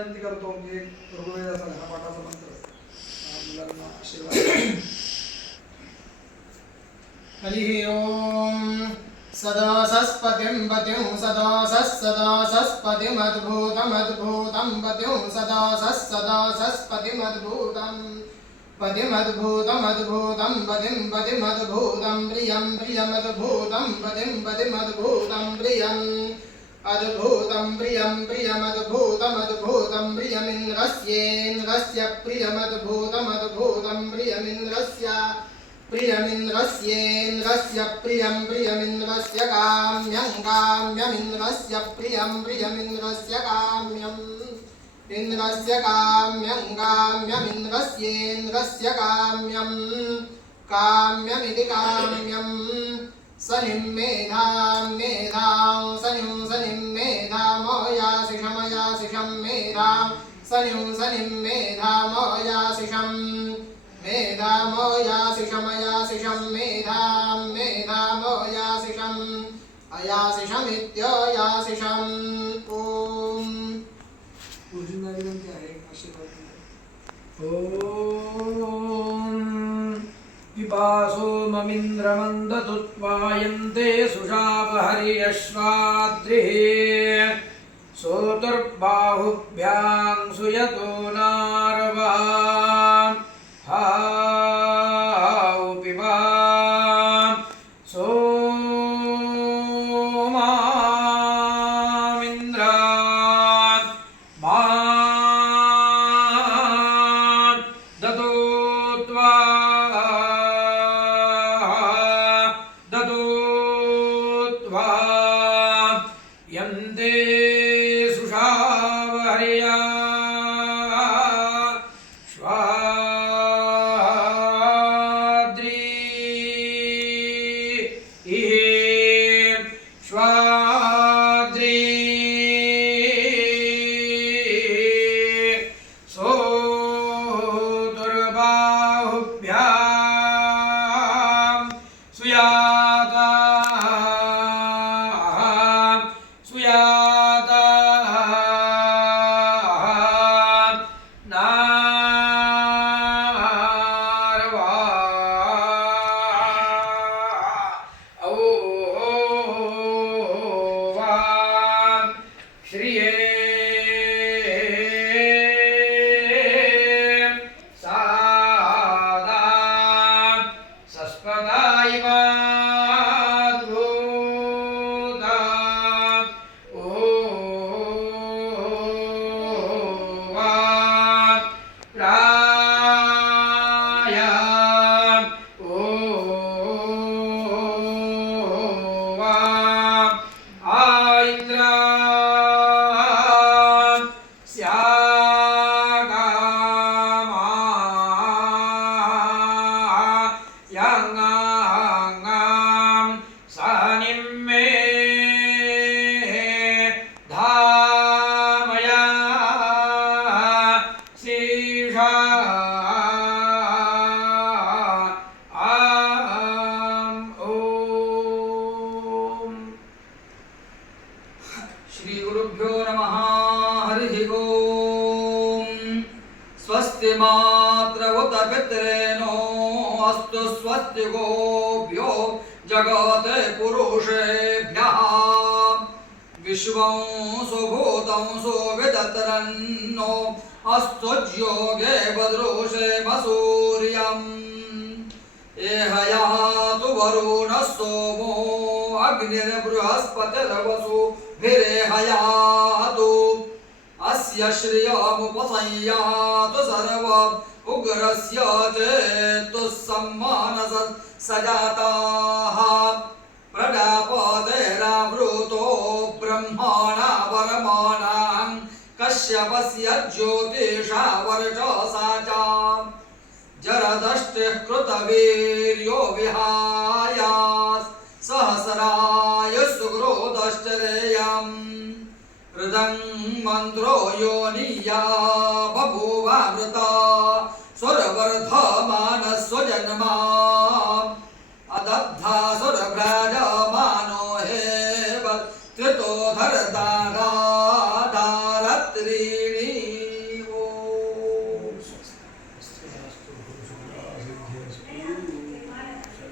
विनंती करतो की ऋग्वेदाचा घनपाठाचा मंत्र मुलांना आशीर्वाद. हरि ओम सदा सस्पतिं पतिं सदा सस्पतिमद्भूतमद्भूतं पतिं सदा सस्पतिमद्भूतं पतिमद्भूतमद्भूतं पतिमद्भूतं प्रियं प्रियमद्भूतं पतिमद्भूतं प्रियम् अद्भुतं प्रियं प्रियमद्भूतमद्भूतं प्रियमिन्द्रस्येन्द्रस्य प्रियमद्भूतमद्भूतं प्रियमिन्द्रस्य प्रियमिन्द्रस्येन्द्रस्य प्रियं प्रियमिन्द्रस्य काम्यं काम्यमिन्द्रस्य प्रियं प्रियमिन्द्रस्य काम्यम् इन्द्रस्य काम्यं काम्यमिन्द्रस्येन्द्रस्य काम्यं काम्यमिति काम्यम् सनिं मेधां मेधां सनिं मेधामयाशिषमयाशिषं मेधां सनिं मेधामयाशिषम् मेधामयाशिषमयाशिषं मेधां मेधामयाशिषम् अयाशिषमित्ययाशिषम् ॐ गुरुजींना विनंती आहे आशीर्वाद. ओम पिपासो ममिन्द्रमन्दतुत्वायन्ते सुषावहर्यश्वाद्रिः सोतुर्बाहुभ्यां सुयतो नारवा हाउ पिबा सोमामिन्द्रात् मान् ददोत्वा यन्ते सुषावहर्या श्री गुरुभ्यो नमः. हरिः ओम. स्वस्ति मात्र उत पितरेणो अस्तु स्वस्ति गोभ्यो जगते पुरुषेभ्यः. विश्वं सुभूतं सुविदतरन्नो अस्तु ज्योगे वदृशे मसूर्यम्. एहयातु वरुणः सोमो अग्निर्बृहस्पतिर्वसुभिरेहयातु. अस्य श्रियमुपसंयातु सर्व उग्रस्य चेतुस्सम्मानस सजाताः. प्रजापतेरावृतो ब्रह्मणा वरमाणां कश्यपस्य ज्योतिषा वर्चसा च. जरदष्टिः कृतवीर्यो विहाय सहस्राय सुग्रोदश्चरेयम्. हृदं मन्त्रो योनिया बभूवामृता सुरवर्धमानस्वजन्मा. अदब्धासुरभ्राजमानो हेव त्रितो धरदागाधारत्रि.